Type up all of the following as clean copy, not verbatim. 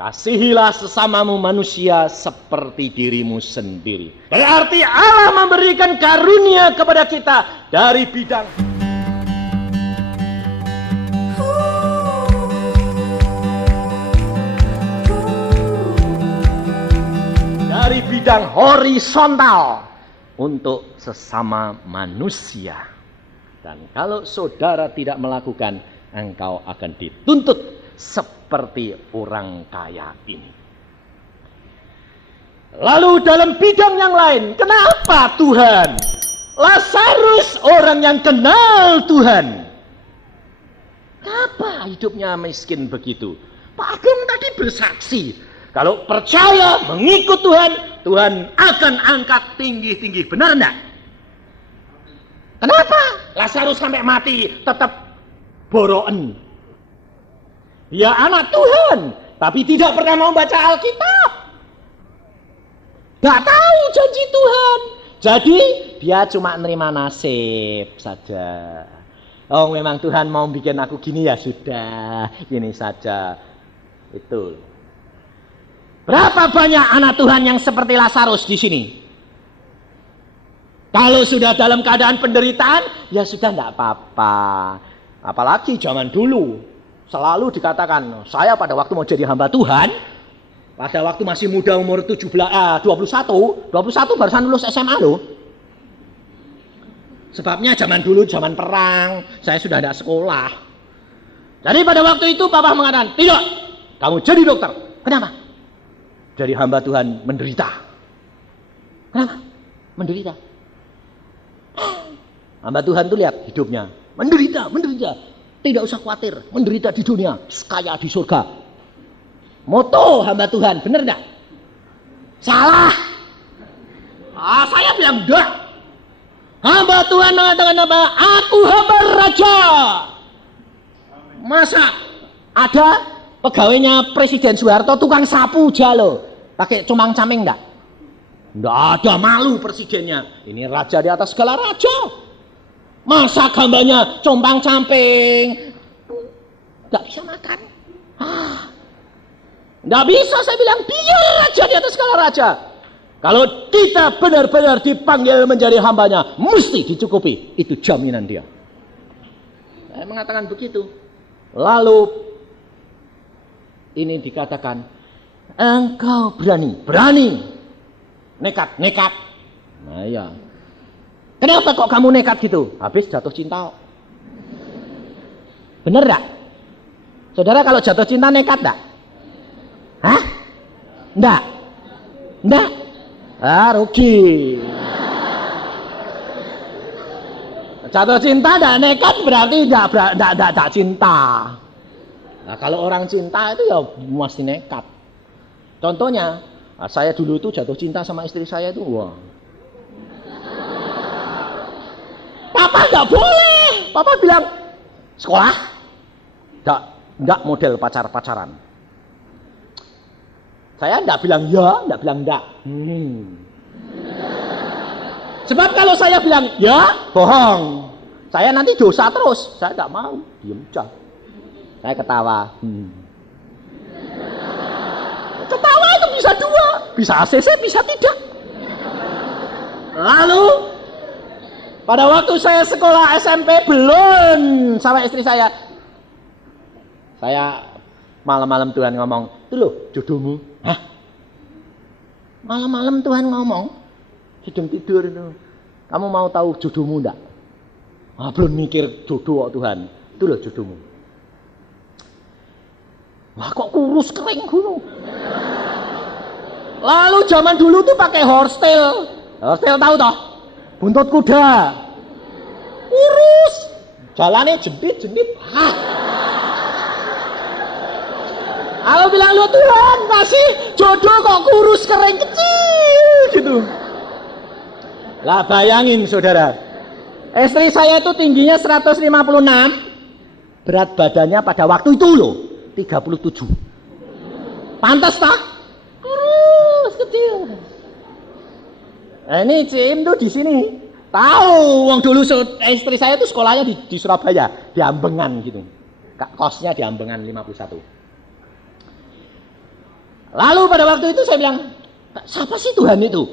kasihilah sesamamu manusia seperti dirimu sendiri. Berarti Allah memberikan karunia kepada kita dari bidang horizontal untuk sesama manusia. Dan kalau saudara tidak melakukan, engkau akan dituntut seperti orang kaya ini. Lalu dalam bidang yang lain, kenapa Tuhan? Lazarus orang yang kenal Tuhan. Kenapa hidupnya miskin begitu? Pak Agung tadi bersaksi, kalau percaya mengikut Tuhan, Tuhan akan angkat tinggi-tinggi. Benar enggak? Kenapa? Lazarus sampai mati tetap boroen. Dia anak Tuhan, tapi tidak pernah mau baca Alkitab. Gak tahu janji Tuhan. Jadi dia cuma nerima nasib saja. Oh, memang Tuhan mau bikin aku gini, ya sudah, gini saja. Itu. Berapa banyak anak Tuhan yang seperti Lazarus di sini? Kalau sudah dalam keadaan penderitaan, ya sudah enggak apa-apa. Apalagi zaman dulu. Selalu dikatakan, saya pada waktu mau jadi hamba Tuhan, pada waktu masih muda umur 21 barusan lulus SMA loh. Sebabnya zaman dulu, zaman perang, saya sudah tidak sekolah. Jadi pada waktu itu Papa mengatakan, tidak, kamu jadi dokter. Kenapa? Jadi hamba Tuhan menderita. Kenapa? Menderita. Hamba Tuhan tuh lihat hidupnya, menderita. Tidak usah khawatir, menderita di dunia, kaya di surga. Moto hamba Tuhan, benar enggak? Salah. Saya bilang enggak. Hamba Tuhan mengatakan apa? Aku hamba raja. Masa ada pegawainya Presiden Soeharto tukang sapu jalo, pakai comang-caming enggak? Enggak ada, malu presidennya. Ini raja di atas segala raja. Masa gambanya compang-camping, nggak bisa makan. Nggak bisa, saya bilang, biar raja di atas segala raja. Kalau kita benar-benar dipanggil menjadi hambanya, mesti dicukupi. Itu jaminan dia. Saya mengatakan begitu. Lalu ini dikatakan, engkau berani, nekat. Nah ya. Kenapa kok kamu nekat gitu? Habis jatuh cinta. Bener gak? Saudara kalau jatuh cinta nekat gak? Hah? Enggak? Rugi. Jatuh cinta enggak nekat berarti enggak cinta. Nah, kalau orang cinta itu ya mesti nekat. Contohnya, saya dulu itu jatuh cinta sama istri saya itu, wah. Papa nggak boleh. Papa bilang, sekolah? Nggak model pacaran. Saya nggak bilang ya, nggak bilang enggak. Sebab kalau saya bilang ya, bohong. Saya nanti dosa terus. Saya nggak mau, diem aja. Saya ketawa. Ketawa itu bisa dua, bisa ACC, bisa tidak. Lalu pada waktu saya sekolah SMP belum sama istri saya malam-malam Tuhan ngomong, itu loh jodohmu. Hah? Malam-malam Tuhan ngomong, sedang tidur itu, kamu mau tahu jodohmu enggak? Belum mikir jodoh Tuhan, itu loh jodohmu. Wah, kok kurus kering gunung. Lalu zaman dulu tuh pakai horsetail tahu toh? Buntut kuda, kurus, jalannya jendit. Kalau bilang, lu Tuhan kasih jodoh kok kurus kering kecil gitu. Lah bayangin saudara, istri saya itu tingginya 156, berat badannya pada waktu itu loh 37. Pantas tak? Kurus kecil. Nah, ini Cim tuh di sini tahu, wong dulu istri saya tuh sekolahnya di Surabaya, di Ambengan gitu. Kosnya di Ambengan 51. Lalu pada waktu itu saya bilang, siapa sih Tuhan itu?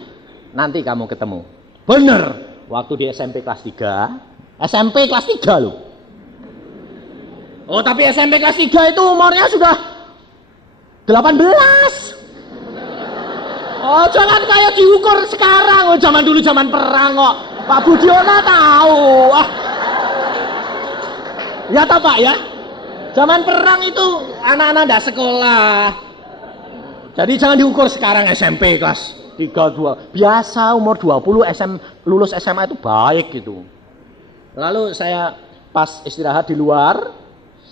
Nanti kamu ketemu. Bener, waktu di SMP kelas 3, SMP kelas 3 loh. Oh tapi SMP kelas 3 itu umurnya sudah 18. Oh jangan kayak diukur sekarang, oh zaman dulu zaman perang kok. Pak Budiono tahu. Ya tak Pak ya. Zaman perang itu anak-anak tidak sekolah. Jadi jangan diukur sekarang SMP kelas 3, 2. Biasa umur 20 lulus SMA itu baik gitu. Lalu saya pas istirahat di luar,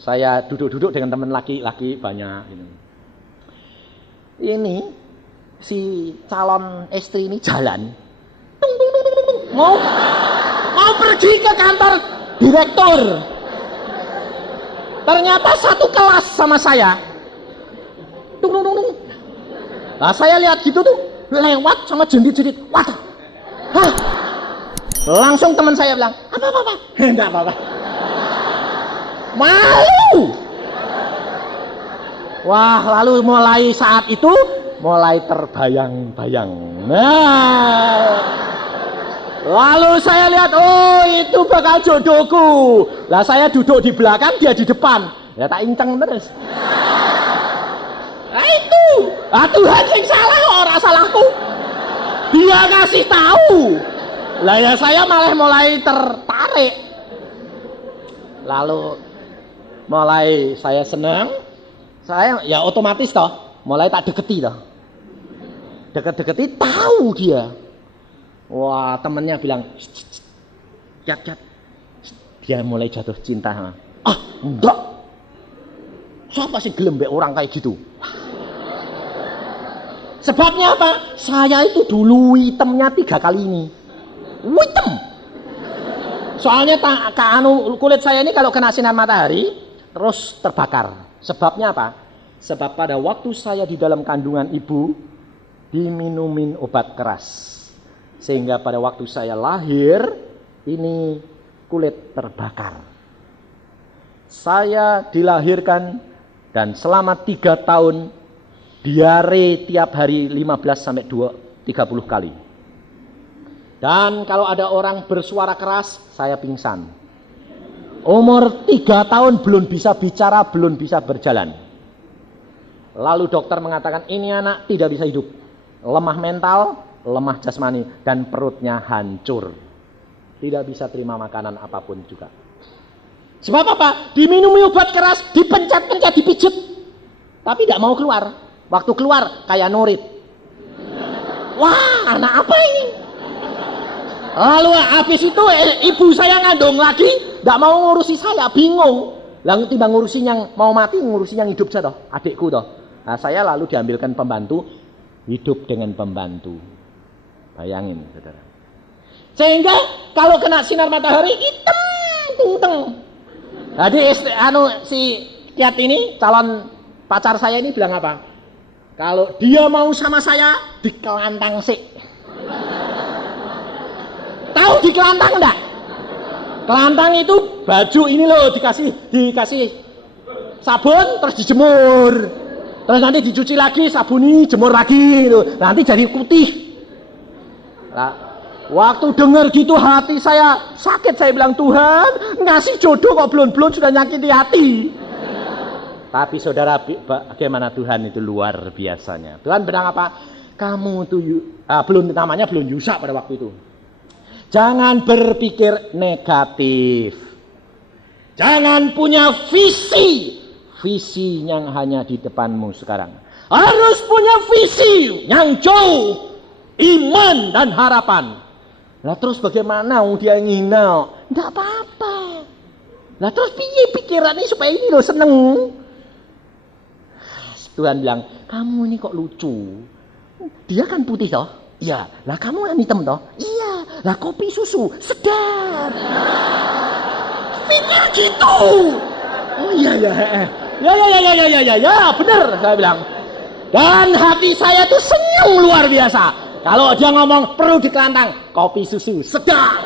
saya duduk-duduk dengan teman laki-laki banyak gitu. Ini si calon istri ini jalan. Mau pergi ke kantor direktur. Ternyata satu kelas sama saya. Nah saya lihat gitu tuh, lewat sama jendit-jendit. Waduh. Hah. Langsung teman saya bilang, apa? Enggak apa-apa. Malu. Wah, lalu mulai saat itu mulai terbayang-bayang. Nah. Lalu saya lihat, oh itu bakal jodohku. Lah saya duduk di belakang, dia di depan. Ya tak inceng terus. Nah itu, Tuhan yang salah, orang salahku. Dia ngasih tahu. Lah ya saya malah mulai tertarik. Lalu mulai saya senang. Saya ya otomatis toh, mulai tak deketi toh. Deket-deketi tahu dia. Wah temennya bilang, Cat. Dia mulai jatuh cinta. Enggak. Siapa sih gelem mbek orang kayak gitu? Sebabnya apa? Saya itu dulu hitamnya 3 kali ini. Hitam. Soalnya kulit saya ini kalau kena sinar matahari terus terbakar. Sebabnya apa? Sebab pada waktu saya di dalam kandungan ibu diminumin obat keras. Sehingga pada waktu saya lahir ini kulit terbakar. Saya dilahirkan dan selama 3 tahun diare tiap hari 15 sampai 30 kali. Dan kalau ada orang bersuara keras, saya pingsan. Umur 3 tahun belum bisa bicara, belum bisa berjalan. Lalu dokter mengatakan ini anak tidak bisa hidup. Lemah mental, lemah jasmani, dan perutnya hancur. Tidak bisa terima makanan apapun juga. Sebab apa? Diminumi obat keras, dipencet-pencet, dipijet. Tapi tidak mau keluar. Waktu keluar kayak norit. Wah, anak apa ini? Lalu habis itu ibu saya ngandung lagi, tidak mau ngurusi saya, bingung. Lalu tiba ngurusin yang mau mati, ngurusin yang hidup saja toh, adikku toh. Nah, saya lalu diambilkan pembantu, hidup dengan pembantu. Bayangin, saudara. Sehingga kalau kena sinar matahari hitam, tungteng. Jadi si Kiat ini calon pacar saya ini bilang apa? Kalau dia mau sama saya dikelantang sih. Tahu dikelantang enggak? Kelantang itu baju ini loh dikasih sabun terus dijemur. Terus nanti dicuci lagi, sabuni, jemur lagi gitu. Nanti jadi putih. Nah, waktu dengar gitu hati saya sakit, saya bilang Tuhan ngasih jodoh kok belum sudah nyakiti hati. Tapi saudara, bagaimana Tuhan itu luar biasanya. Tuhan bilang apa? Kamu tuh namanya belum Yusa pada waktu itu. Jangan berpikir negatif. Jangan punya visi yang hanya di depanmu sekarang. Harus punya visi yang jauh, iman dan harapan. Lah terus bagaimana dia ngina? Enggak apa-apa. Lah terus piye pikirannya supaya ini lo seneng? Tuhan bilang, kamu ini kok lucu. Dia kan putih toh? Iya. Lah kamu yang hitam toh? Iya. Lah kopi susu sedap. Pikir gitu. Oh iya ya. Ya, benar saya bilang. Dan hati saya tuh senyum luar biasa. Kalau dia ngomong perlu dikelantang, kopi susu sedap.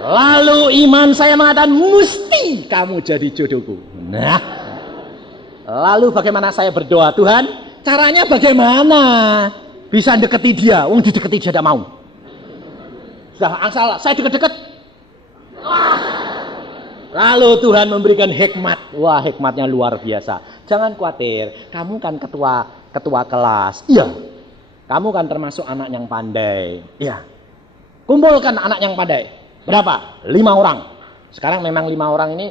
Lalu iman saya mengatakan mesti kamu jadi jodohku. Nah, Lalu bagaimana saya berdoa? Tuhan, caranya bagaimana bisa deketi dia? Wong dideketi dia tidak mau. Sudah asal saya deket-deket. Lalu Tuhan memberikan hikmat. Wah, hikmatnya luar biasa. Jangan khawatir, kamu kan ketua kelas. Iya. Kamu kan termasuk anak yang pandai. Iya. Kumpulkan anak yang pandai. Berapa? 5 orang. Sekarang memang 5 orang ini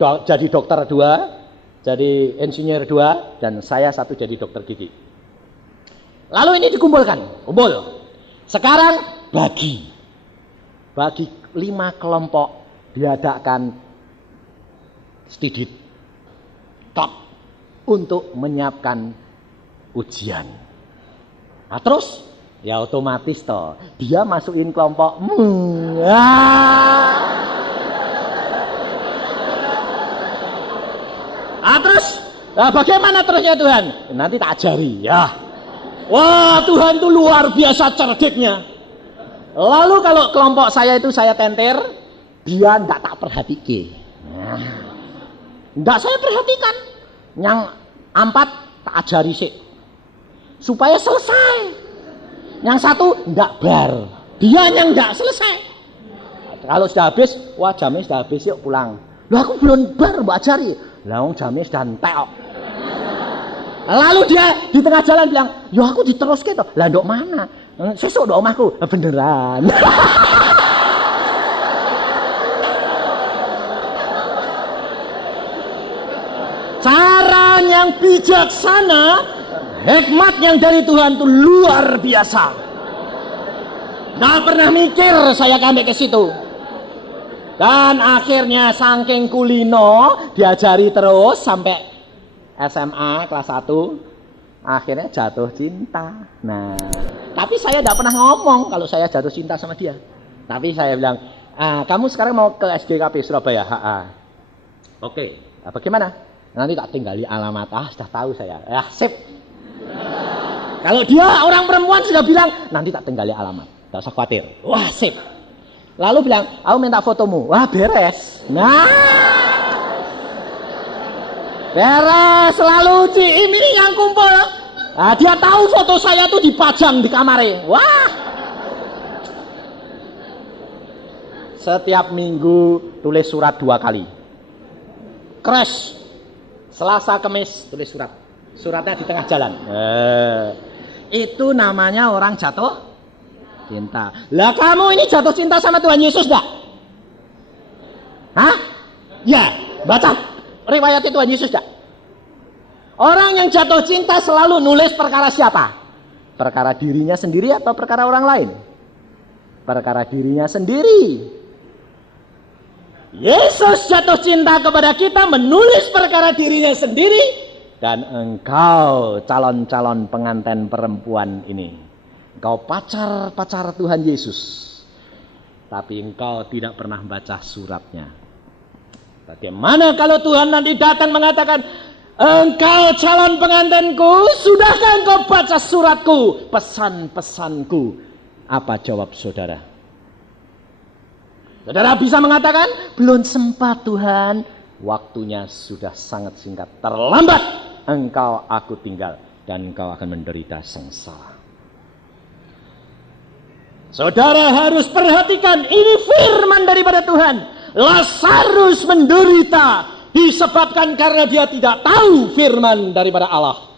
jadi dokter 2, jadi insinyur 2, dan saya 1 jadi dokter gigi. Lalu ini dikumpulkan. Kumpul. Sekarang bagi 5 kelompok diadakan studi top untuk menyiapkan ujian. Nah terus ya otomatis toh dia masukin kelompokmu. Terus bagaimana terusnya Tuhan? Nanti tak ajari ya. Wah, Tuhan itu luar biasa cerdiknya. Lalu kalau kelompok saya itu saya tenter, dia ndak tak perhatike. Ndak saya perhatikan. Yang 4 tak ajari sih. Supaya selesai. Yang 1 ndak bar. Dia yang ndak selesai. Kalau sudah habis, wah jamnya sudah habis, yuk pulang. Loh aku belum bar mbak ajari. Lah wong jamnya sudah entek. Lalu dia di tengah jalan bilang, "Yo aku diteruske to." Lah ndok mana? Sesuk ndok omahku. Beneran. Cara yang bijaksana, hikmat yang dari Tuhan itu luar biasa. Nggak pernah mikir saya sampai ke situ. Dan akhirnya saking kulino diajari terus sampai SMA kelas 1, akhirnya jatuh cinta. Nah, tapi saya tidak pernah ngomong kalau saya jatuh cinta sama dia. Tapi saya bilang, kamu sekarang mau ke SGKP Surabaya? Oke, bagaimana? Nanti tak tinggali alamat. Sudah tahu saya. Ya, sip. Kalau dia orang perempuan sudah bilang, nanti tak tinggali alamat. Tidak usah khawatir. Wah, sip. Lalu bilang, aku minta fotomu. Wah, beres. Nah, beres. Lalu ini yang kumpul. Nah, dia tahu foto saya tuh dipajang di kamarnya. Wah. Setiap minggu tulis surat 2 kali. Crash. Selasa, Kamis tulis surat. Suratnya di tengah jalan. Itu namanya orang jatuh cinta. Lah kamu ini jatuh cinta sama Tuhan Yesus enggak? Hah? Ya, baca riwayat Tuhan Yesus enggak? Orang yang jatuh cinta selalu nulis perkara siapa? Perkara dirinya sendiri atau perkara orang lain? Perkara dirinya sendiri. Yesus jatuh cinta kepada kita menulis perkara dirinya sendiri. Dan engkau calon-calon pengantin perempuan ini, engkau pacar Tuhan Yesus, tapi engkau tidak pernah baca suratnya. Bagaimana kalau Tuhan nanti datang mengatakan, engkau calon pengantinku, sudahkah engkau baca suratku, pesan-pesanku? Apa jawab saudara? Saudara bisa mengatakan, belum sempat Tuhan, waktunya sudah sangat singkat, terlambat. Engkau aku tinggal dan engkau akan menderita sengsara. Saudara harus perhatikan, ini firman daripada Tuhan. Lazarus menderita disebabkan karena dia tidak tahu firman daripada Allah.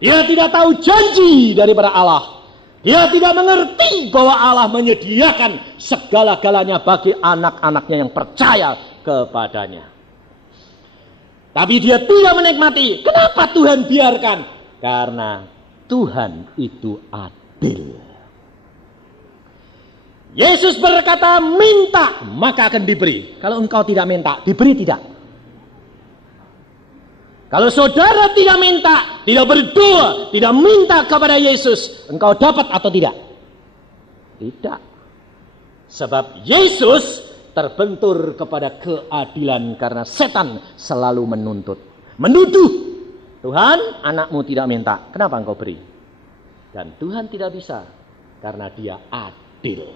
Dia tidak tahu janji daripada Allah. Dia tidak mengerti bahwa Allah menyediakan segala-galanya bagi anak-anaknya yang percaya kepadanya. Tapi dia tidak menikmati. Kenapa Tuhan biarkan? Karena Tuhan itu adil. Yesus berkata, minta maka akan diberi. Kalau engkau tidak minta, diberi tidak. Kalau saudara tidak minta, tidak berdoa, tidak minta kepada Yesus, engkau dapat atau tidak? Tidak. Sebab Yesus terbentur kepada keadilan karena setan selalu menuduh. Tuhan, anakmu tidak minta, kenapa engkau beri? Dan Tuhan tidak bisa karena dia adil.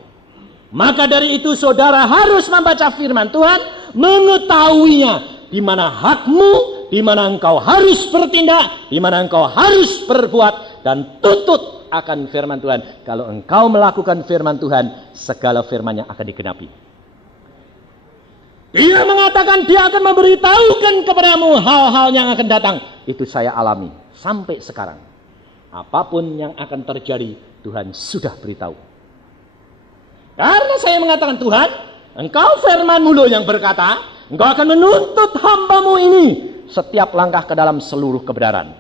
Maka dari itu saudara harus membaca firman Tuhan, mengetahuinya di mana hakmu di mana engkau harus bertindak, di mana engkau harus berbuat, dan tuntut akan firman Tuhan. Kalau engkau melakukan firman Tuhan, segala firman-Nya akan digenapi. Dia mengatakan dia akan memberitahukan kepadamu hal-hal yang akan datang. Itu saya alami sampai sekarang. Apapun yang akan terjadi, Tuhan sudah beritahu. Karena saya mengatakan, Tuhan, engkau firman-Mu loh yang berkata, engkau akan menuntut hamba-Mu ini setiap langkah ke dalam seluruh kebenaran.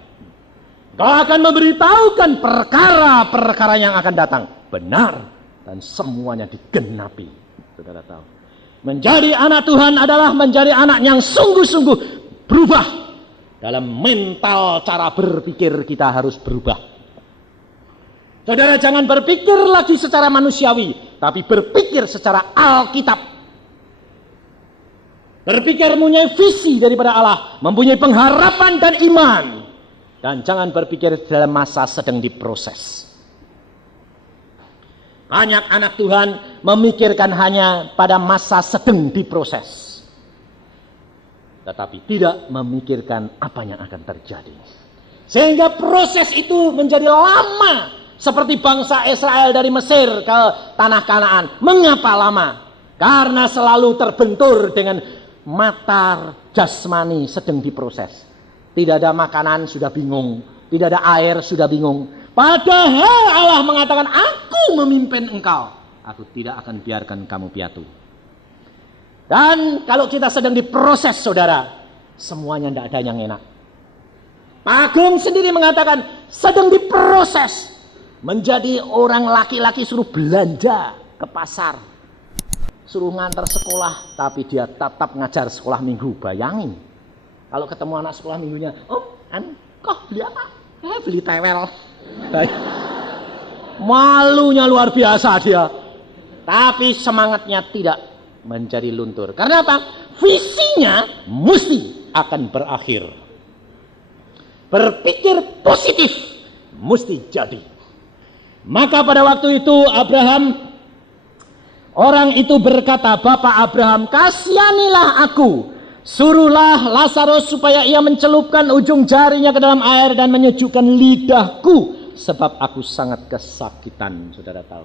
Engkau akan memberitahukan perkara-perkara yang akan datang. Benar. Dan semuanya digenapi. Saudara tahu. Menjadi anak Tuhan adalah menjadi anak yang sungguh-sungguh berubah. Dalam mental cara berpikir kita harus berubah. Saudara jangan berpikir lagi secara manusiawi, tapi berpikir secara Alkitab. Berpikir mempunyai visi daripada Allah, mempunyai pengharapan dan iman. Dan jangan berpikir dalam masa sedang diproses. Banyak anak Tuhan memikirkan hanya pada masa sedang diproses. Tetapi tidak memikirkan apa yang akan terjadi. Sehingga proses itu menjadi lama. Seperti bangsa Israel dari Mesir ke tanah Kanaan. Mengapa lama? Karena selalu terbentur dengan mata jasmani sedang diproses. Tidak ada makanan sudah bingung. Tidak ada air sudah bingung. Padahal Allah mengatakan, aku memimpin engkau. Aku tidak akan biarkan kamu piatu. Dan kalau kita sedang diproses, saudara, semuanya tidak ada yang enak. Pak Agung sendiri mengatakan, sedang diproses. Menjadi orang laki-laki suruh belanja ke pasar. Suruh ngantar sekolah, tapi dia tetap ngajar sekolah minggu. Bayangin. Kalau ketemu anak sekolah minggunya, kok beli apa? Beli tewel. Malunya luar biasa dia. Tapi semangatnya tidak menjadi luntur. Karena apa? Visinya mesti akan berakhir. Berpikir positif mesti jadi. Maka pada waktu itu orang itu berkata, Bapak Abraham, kasihanilah aku. Suruhlah Lazarus supaya ia mencelupkan ujung jarinya ke dalam air dan menyejukkan lidahku. Sebab aku sangat kesakitan, saudara tahu.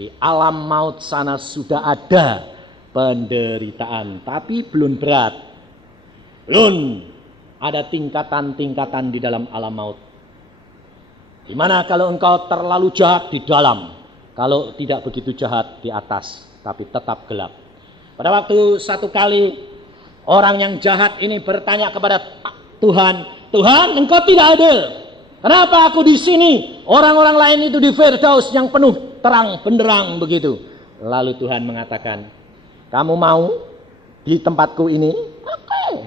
Di alam maut sana sudah ada penderitaan, tapi belum berat. Belum ada tingkatan-tingkatan di dalam alam maut. Di mana kalau engkau terlalu jahat di dalam, kalau tidak begitu jahat di atas, tapi tetap gelap. Pada waktu satu kali orang yang jahat ini bertanya kepada Tuhan, Tuhan, engkau tidak adil. Kenapa aku di sini? Orang-orang lain itu di Firdaus yang penuh terang benderang begitu. Lalu Tuhan mengatakan, kamu mau di tempatku ini? Oke.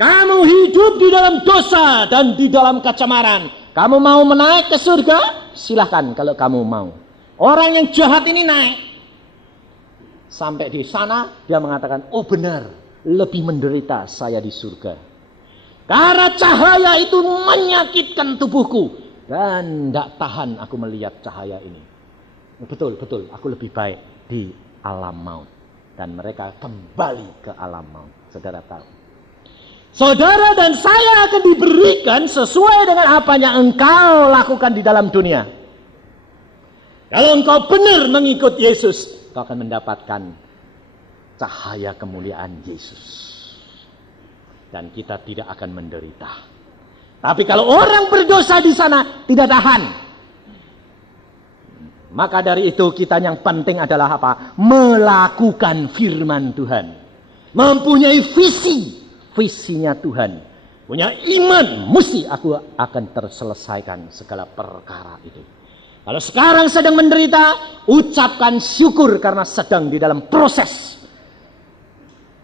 Kamu hidup di dalam dosa dan di dalam kecemaran. Kamu mau menaik ke surga? Silahkan kalau kamu mau. Orang yang jahat ini naik. Sampai di sana dia mengatakan, oh benar, lebih menderita saya di surga. Karena cahaya itu menyakitkan tubuhku. Dan tidak tahan aku melihat cahaya ini. Betul, aku lebih baik di alam maut. Dan mereka kembali ke alam maut. Saudara tahu. Saudara dan saya akan diberikan sesuai dengan apa yang engkau lakukan di dalam dunia. Kalau engkau benar mengikut Yesus, engkau akan mendapatkan cahaya kemuliaan Yesus. Dan kita tidak akan menderita. Tapi kalau orang berdosa di sana tidak tahan. Maka dari itu kita yang penting adalah apa? Melakukan firman Tuhan. Mempunyai visinya Tuhan. Punya iman, mesti aku akan terselesaikan segala perkara itu. Kalau sekarang sedang menderita, ucapkan syukur karena sedang di dalam proses.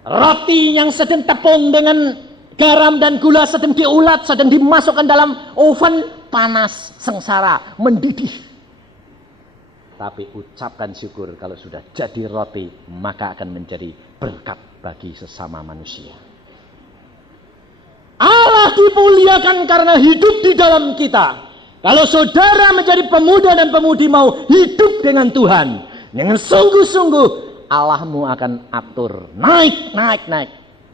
Roti yang sedang tepung dengan garam dan gula sedang diulat, sedang dimasukkan dalam oven, panas, sengsara, mendidih. Tapi ucapkan syukur kalau sudah jadi roti, maka akan menjadi berkat bagi sesama manusia. Allah dimuliakan karena hidup di dalam kita. Kalau saudara menjadi pemuda dan pemudi mau hidup dengan Tuhan, dengan sungguh-sungguh, Allahmu akan atur naik.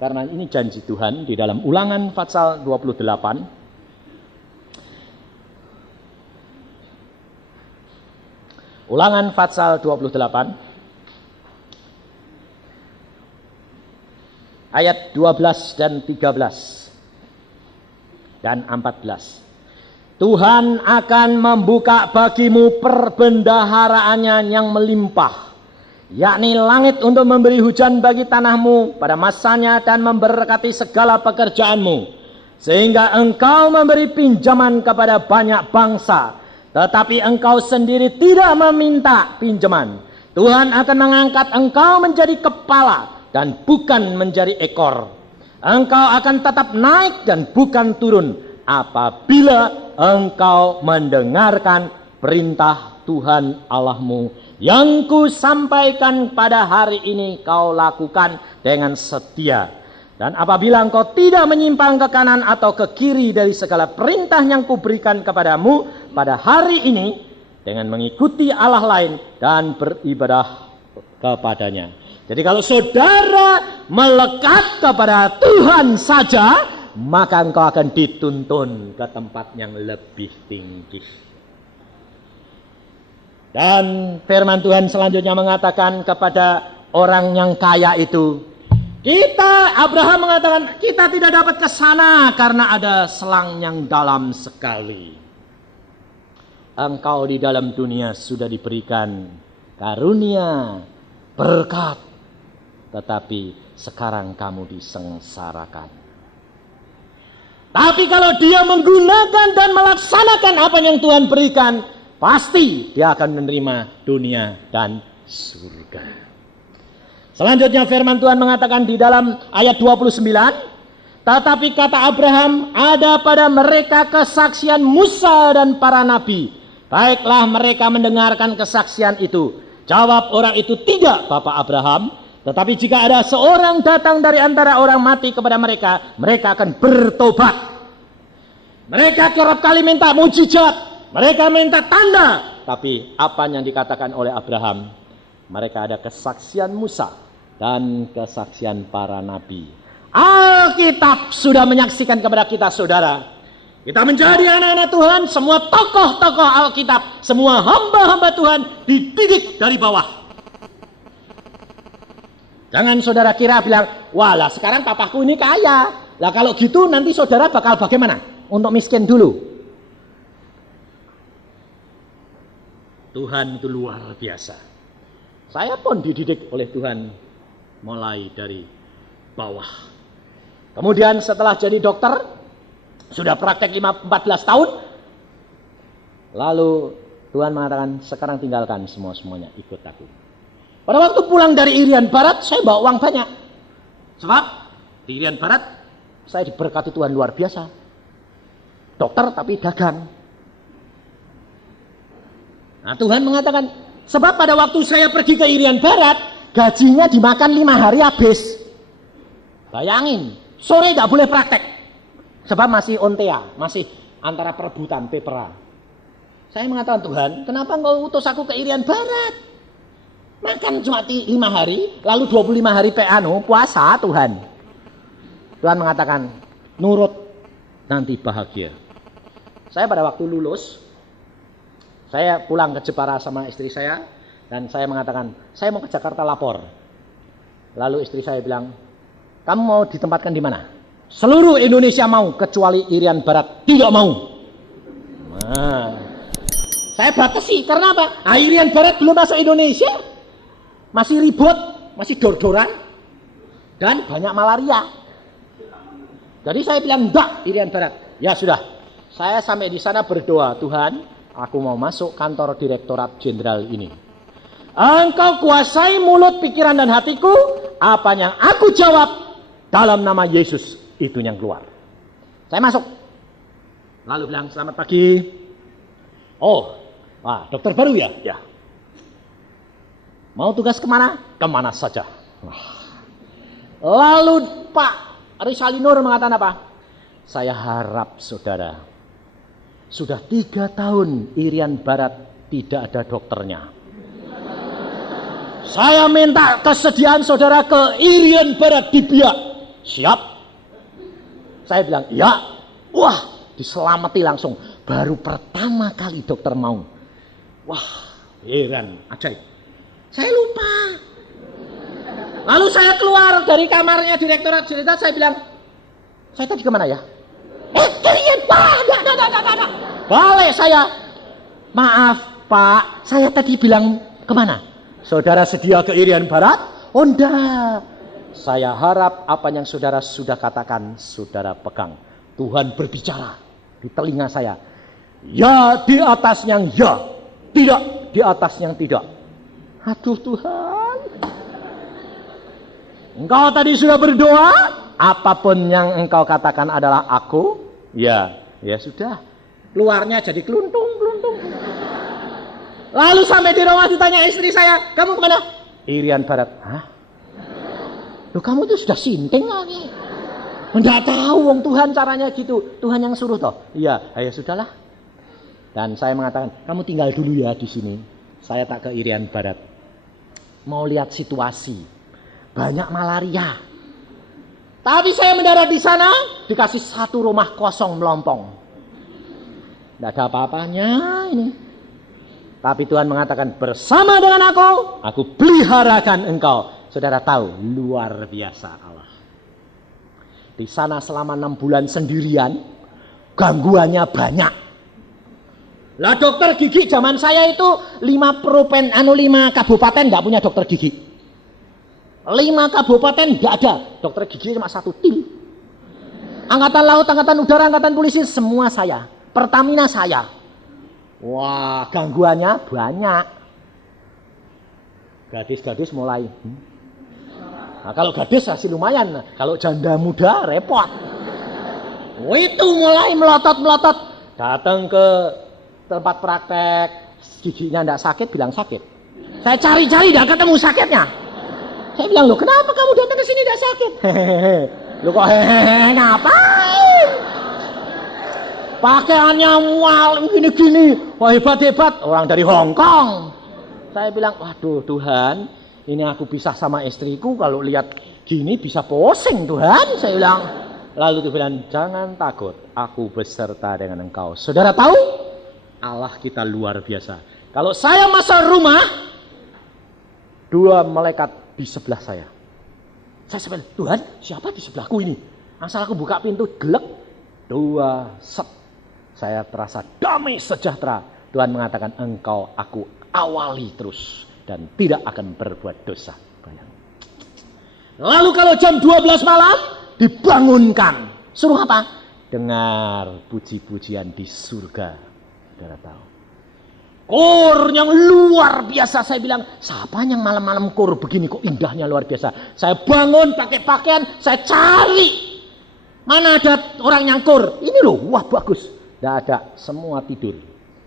karena ini janji Tuhan di dalam Ulangan pasal 28. Ulangan pasal 28 ayat 12 dan 13 dan 14. Tuhan akan membuka bagimu perbendaharaannya yang melimpah, yakni langit untuk memberi hujan bagi tanahmu pada masanya dan memberkati segala pekerjaanmu, sehingga engkau memberi pinjaman kepada banyak bangsa, tetapi engkau sendiri tidak meminta pinjaman. Tuhan akan mengangkat engkau menjadi kepala dan bukan menjadi ekor. Engkau akan tetap naik dan bukan turun apabila engkau mendengarkan perintah Tuhan Allahmu yang ku sampaikan pada hari ini kau lakukan dengan setia. Dan apabila engkau tidak menyimpang ke kanan atau ke kiri dari segala perintah yang kuberikan kepadamu pada hari ini dengan mengikuti Allah lain dan beribadah kepadanya. Jadi kalau saudara melekat kepada Tuhan saja, maka engkau akan dituntun ke tempat yang lebih tinggi. Dan firman Tuhan selanjutnya mengatakan kepada orang yang kaya itu, Abraham mengatakan, kita tidak dapat ke sana karena ada selang yang dalam sekali. Engkau di dalam dunia sudah diberikan karunia, berkat, tetapi sekarang kamu disengsarakan. Tapi kalau dia menggunakan dan melaksanakan apa yang Tuhan berikan, pasti dia akan menerima dunia dan surga. Selanjutnya firman Tuhan mengatakan di dalam ayat 29, tetapi kata Abraham, ada pada mereka kesaksian Musa dan para nabi. Baiklah mereka mendengarkan kesaksian itu. Jawab orang itu, tidak Bapak Abraham. Tetapi jika ada seorang datang dari antara orang mati kepada mereka, mereka akan bertobat. Mereka kerap kali minta mujizat, mereka minta tanda. Tapi apa yang dikatakan oleh Abraham? Mereka ada kesaksian Musa dan kesaksian para nabi. Alkitab sudah menyaksikan kepada kita, saudara. Kita menjadi anak-anak Tuhan, semua tokoh-tokoh Alkitab, semua hamba-hamba Tuhan dididik dari bawah. Jangan saudara kira bilang, walah sekarang papaku ini kaya. Lah kalau gitu nanti saudara bakal bagaimana? Untuk miskin dulu. Tuhan itu luar biasa. Saya pun dididik oleh Tuhan mulai dari bawah. Kemudian setelah jadi dokter, sudah praktek 14 tahun. Lalu Tuhan mengatakan, sekarang tinggalkan semuanya, ikut aku. Pada waktu pulang dari Irian Barat, saya bawa uang banyak. Sebab di Irian Barat, saya diberkati Tuhan luar biasa. Dokter tapi dagang. Nah Tuhan mengatakan, sebab pada waktu saya pergi ke Irian Barat, gajinya dimakan 5 hari habis. Bayangin, sore tidak boleh praktek. Sebab masih ontea, masih antara perebutan, pepera. Saya mengatakan, Tuhan, kenapa engkau utus aku ke Irian Barat? Makan cuma 5 hari, lalu 25 hari puasa Tuhan. Tuhan mengatakan, nurut, nanti bahagia. Saya pada waktu lulus, saya pulang ke Jepara sama istri saya, dan saya mengatakan, saya mau ke Jakarta lapor. Lalu istri saya bilang, kamu mau ditempatkan di mana? Seluruh Indonesia mau, kecuali Irian Barat tidak mau. Nah, saya batasi, karena apa? Irian Barat belum masuk Indonesia. Masih ribut, masih dor-doran, dan banyak malaria. Jadi saya bilang, enggak, Irian Barat. Ya sudah, saya sampai di sana berdoa, Tuhan, aku mau masuk kantor Direktorat Jenderal ini. Engkau kuasai mulut, pikiran, dan hatiku. Apa yang aku jawab, dalam nama Yesus, itu yang keluar. Saya masuk. Lalu bilang, selamat pagi. Oh, dokter baru ya? Ya. Mau tugas kemana? Kemana saja. Lalu Pak Risalinur mengatakan apa? Saya harap saudara, sudah 3 tahun Irian Barat tidak ada dokternya. Saya minta kesediaan saudara ke Irian Barat di Biak. Siap. Saya bilang, iya. Wah, diselamati langsung. Baru pertama kali dokter mau. Wah, heran, ajaib. Saya lupa. Lalu saya keluar dari kamarnya direktorat cerita, saya bilang, saya tadi kemana ya? Irian, enggak. Balik saya. Maaf Pak, saya tadi bilang kemana? Saudara sedia ke Irian Barat? Oh enggak. Saya harap apa yang saudara sudah katakan, saudara pegang. Tuhan berbicara di telinga saya. Ya di atas yang ya, tidak di atas yang tidak. Aduh Tuhan. Engkau tadi sudah berdoa, apapun yang engkau katakan adalah aku. Ya sudah. Keluarnya jadi keluntung. Lalu sampai di rumah ditanya istri saya, kamu kemana? Irian Barat. Hah? Loh kamu itu sudah sinting lagi. Enggak tahu wong Tuhan caranya gitu. Tuhan yang suruh toh. Iya, ya sudahlah. Dan saya mengatakan, kamu tinggal dulu ya di sini. Saya tak ke Irian Barat. Mau lihat situasi. Banyak malaria. Tapi saya mendarat di sana, dikasih satu rumah kosong melompong. Tidak ada apa-apanya ini. Tapi Tuhan mengatakan, bersama dengan aku peliharakan engkau. Saudara tahu, luar biasa Allah. Di sana selama 6 bulan sendirian, gangguannya banyak. Lah dokter gigi zaman saya itu 5 kabupaten enggak punya dokter gigi. 5 kabupaten enggak ada, dokter gigi cuma 1 tim. Angkatan Laut, Angkatan Udara, Angkatan Polisi semua saya. Pertamina saya. Wah, gangguannya banyak. Gadis-gadis mulai. Nah, kalau gadis masih lumayan. Kalau janda muda repot. Itu mulai melotot-melotot. Datang ke tempat praktek, giginya enggak sakit, bilang sakit. Saya cari-cari enggak ketemu sakitnya. Saya bilang, loh kenapa kamu datang ke sini enggak sakit? Hehehe. Loh kok hehehe, ngapain? Pakaiannya mual gini-gini. Wah hebat-hebat. Orang dari Hong Kong. Saya bilang, waduh Tuhan, ini aku pisah sama istriku. Kalau lihat gini bisa pusing Tuhan. Saya bilang. Lalu Tuhan bilang, jangan takut. Aku beserta dengan engkau. Saudara tahu? Allah kita luar biasa. Kalau saya masuk rumah, 2 malaikat di sebelah saya. Saya bilang, Tuhan siapa di sebelahku ini? Asal aku buka pintu, gelek. 2 set. Saya terasa damai sejahtera. Tuhan mengatakan, engkau aku awali terus. Dan tidak akan berbuat dosa. Lalu kalau jam 12 malam, dibangunkan. Suruh apa? Dengar puji-pujian di surga. Saudara tahu. Kor yang luar biasa. Saya bilang, siapa yang malam-malam kor begini? Kok indahnya luar biasa. Saya bangun pakai pakaian, saya cari. Mana ada orang yang kor? Ini loh, wah bagus. Tidak ada, semua tidur.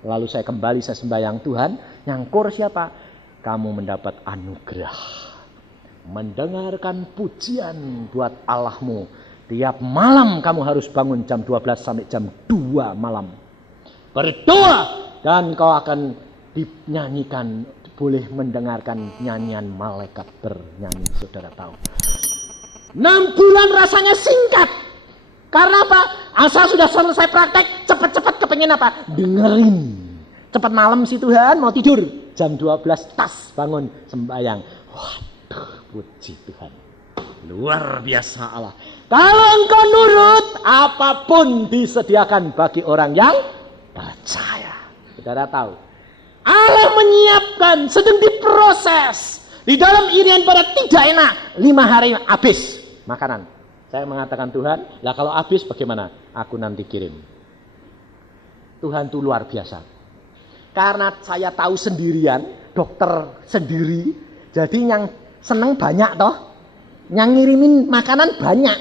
Lalu saya kembali, saya sembahyang Tuhan. Yang kor siapa? Kamu mendapat anugerah. Mendengarkan pujian buat Allahmu. Tiap malam kamu harus bangun jam 12 sampai jam 2 malam. Berdoa. Dan kau akan dinyanyikan. Boleh mendengarkan nyanyian malaikat bernyanyi. Saudara tahu. 6 bulan rasanya singkat. Karena apa? Asal sudah selesai praktek, cepat-cepat kepengen apa? Dengerin. Cepat malam sih Tuhan, mau tidur. Jam 12, tas, bangun, sembahyang. Waduh, puji Tuhan. Luar biasa Allah. Kalau engkau nurut, apapun disediakan bagi orang yang percaya. Saudara tahu. Allah menyiapkan, sedang diproses. Di dalam Irian Barat tidak enak. 5 hari habis makanan. Saya mengatakan Tuhan, lah kalau habis bagaimana? Aku nanti kirim. Tuhan itu luar biasa. Karena saya tahu sendirian, dokter sendiri, jadi yang seneng banyak toh. Yang ngirimin makanan banyak.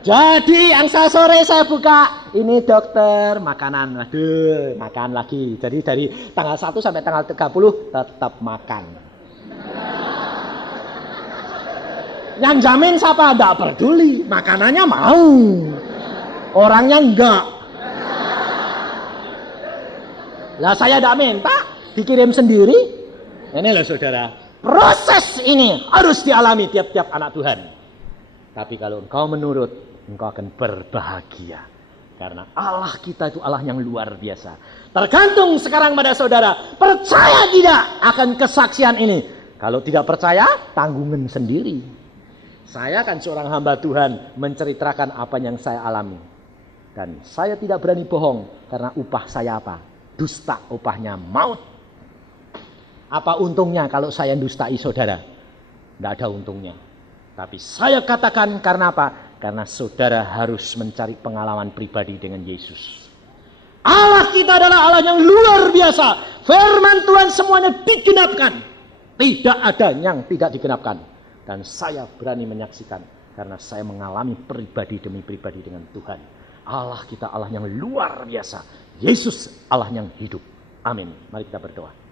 Jadi yang sore saya buka, ini dokter makanan. Aduh, makan lagi. Jadi dari tanggal 1 sampai tanggal 30 tetap makan. Yang jamin siapa? Enggak peduli. Makanannya mau. Orangnya enggak. Lah saya enggak minta. Dikirim sendiri. Ini loh saudara. Proses ini harus dialami tiap-tiap anak Tuhan. Tapi kalau engkau menurut, engkau akan berbahagia. Karena Allah kita itu Allah yang luar biasa. Tergantung sekarang pada saudara, percaya tidak akan kesaksian ini. Kalau tidak percaya, tanggungan sendiri. Saya kan seorang hamba Tuhan menceritakan apa yang saya alami. Dan saya tidak berani bohong karena upah saya apa? Dusta, upahnya maut. Apa untungnya kalau saya dustai saudara? Tidak ada untungnya. Tapi saya katakan karena apa? Karena saudara harus mencari pengalaman pribadi dengan Yesus. Allah kita adalah Allah yang luar biasa. Firman Tuhan semuanya digenapkan. Tidak ada yang tidak digenapkan. Dan saya berani menyaksikan. Karena saya mengalami pribadi demi pribadi dengan Tuhan. Allah kita Allah yang luar biasa. Yesus Allah yang hidup. Amin. Mari kita berdoa.